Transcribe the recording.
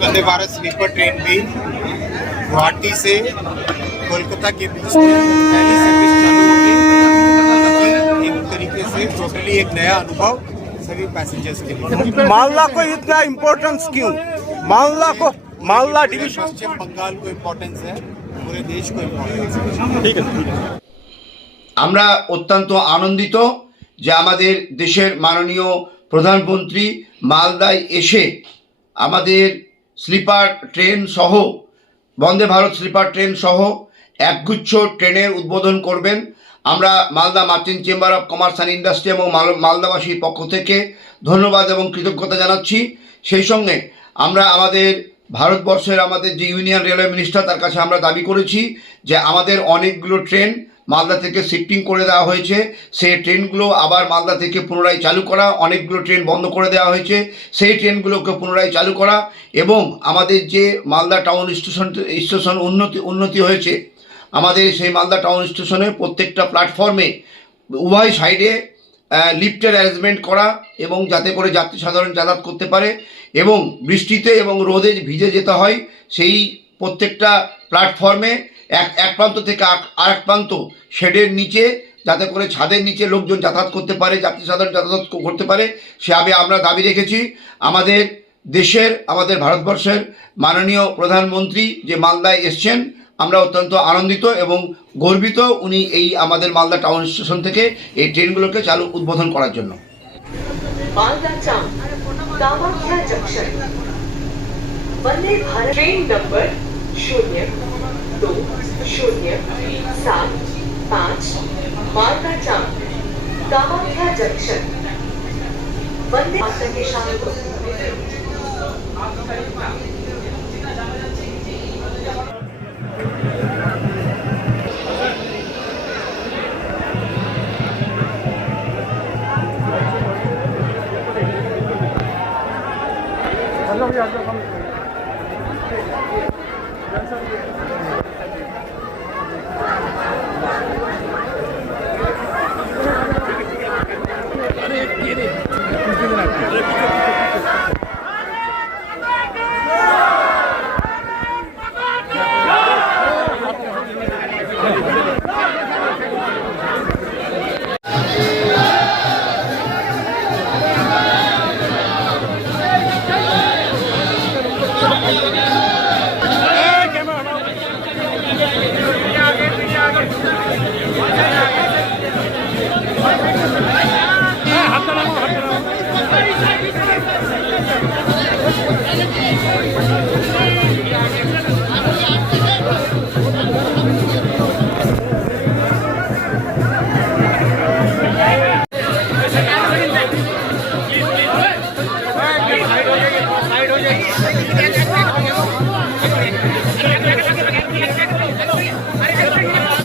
Vande Bharat sleeper train भी गुवाहाटी से कोलकाता के बीच पहली सर्विस चालू होगी। एक तरीके से टोटली एक नया अनुभव सभी पैसेंजर्स के लिए। मालदा को इतना इम्पोर्टेंस क्यों? मालदा डिवीजन पश्चिम बंगाल को इम्पोर्टेंस है, पूरे देश को इम्पोर्टेंस है। ठीक है। আমরা অত্যন্ত আনন্দিত যে আমাদের দেশের মাননীয় প্রধানমন্ত্রী মালদায় এসে আমাদের স্লিপার ট্রেন সহ বন্দে ভারত স্লিপার ট্রেন সহ একগুচ্ছ ট্রেনের উদ্বোধন করবেন। আমরা Malda merchant chamber of commerce and industry এবং মালদাবাসীর পক্ষ থেকে ধন্যবাদ এবং কৃতজ্ঞতা জানাচ্ছি। সেই সঙ্গে আমরা আমাদের ভারতবর্ষের আমাদের যে ইউনিয়ন রেলওয়ে মিনিস্টার তার কাছে আমরা দাবি করেছি যে আমাদের অনেকগুলো ট্রেন মালদা থেকে শিফটিং করে দেওয়া হয়েছে, সেই ট্রেনগুলো আবার মালদা থেকে পুনরায় চালু করা, অনেকগুলো ট্রেন বন্ধ করে দেওয়া হয়েছে সেই ট্রেনগুলোকে পুনরায় চালু করা এবং আমাদের যে মালদা টাউন স্টেশন উন্নতি হয়েছে, আমাদের সেই মালদা টাউন স্টেশনে প্রত্যেকটা প্ল্যাটফর্মে উভয় সাইডে লিফটের অ্যারেঞ্জমেন্ট করা এবং যাতে করে যাত্রী সাধারণ যাতায়াত করতে পারে এবং বৃষ্টিতে এবং রোদে ভিজে যেতে হয় সেই প্রত্যেকটা প্ল্যাটফর্মে এক প্রান্ত থেকে আরেক প্রান্ত শেডের নিচে যাতে করে ছাদের নিচে লোকজন যাতায়াত করতে পারে, যাত্রী সাধারণ যাতায়াত করতে পারে সেভাবে আমরা দাবি রেখেছি। আমাদের দেশের আমাদের ভারতবর্ষের মাননীয় প্রধানমন্ত্রী যে মালদায় এসছেন আমরা অত্যন্ত আনন্দিত এবং গর্বিত উনি এই আমাদের মালদা টাউন স্টেশন থেকে এই ট্রেনগুলোকে চালু উদ্বোধন করার জন্য। Malda town Kamakhya junction Vande Bharat train number 02075 Malda town Kamakhya junction Vande Bharat के शामिल अच्छा